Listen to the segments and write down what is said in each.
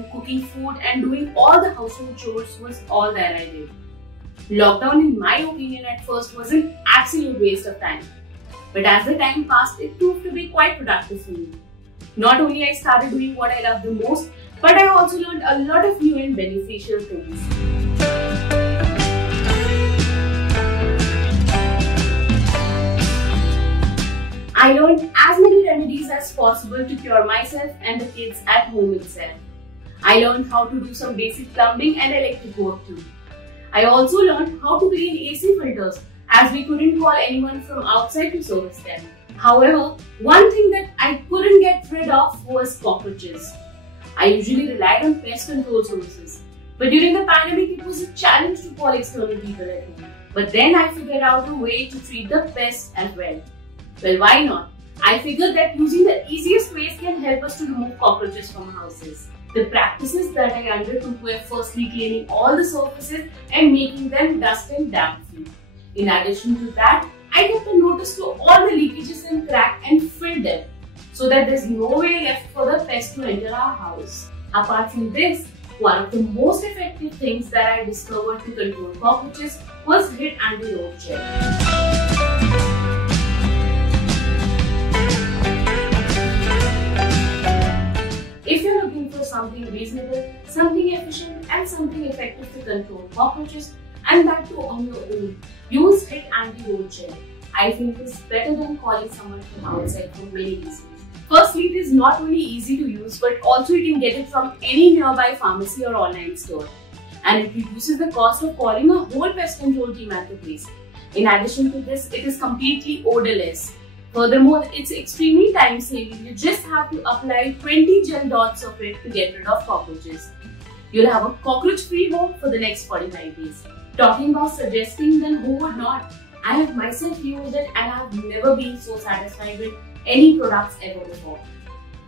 cleaning, cooking food and doing all the household chores was all that I did. Lockdown, in my opinion, at first was an absolute waste of time. But as the time passed, it proved to be quite productive for me. Not only I started doing what I love the most, but I also learned a lot of new and beneficial things. I learned as many remedies as possible to cure myself and the kids at home itself. I learned how to do some basic plumbing and electric work too. I also learned how to clean AC filters, as we couldn't call anyone from outside to service them. However, one thing that I couldn't get rid of was cockroaches. I usually relied on pest control services, but during the pandemic it was a challenge to call external people at home. But then I figured out a way to treat the pests as well. Well, why not? I figured that using the easiest ways can help us to remove cockroaches from houses. The practices that I undertook were firstly cleaning all the surfaces and making them dust and damp free. In addition to that, I kept a notice to all the leakages and cracks and filled them so that there's no way left for the pest to enter our house. Apart from this, one of the most effective things that I discovered to control cockroaches was HIT Anti Roach Gel. If you're looking for something reasonable, something efficient and something effective to control cockroaches, and that too on your own, use HIT Anti Roach Gel. I think it's better than calling someone from outside for many reasons. Firstly, it is not only easy to use, but also you can get it from any nearby pharmacy or online store. And it reduces the cost of calling a whole pest control team at the place. In addition to this, it is completely odorless. Furthermore, it's extremely time saving. You just have to apply 20 gel dots of it to get rid of cockroaches. You'll have a cockroach-free home for the next 45 days. Talking about suggesting, then who would not? I have myself used it and I have never been so satisfied with any products ever before.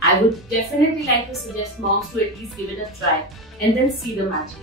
I would definitely like to suggest moms to at least give it a try and then see the magic.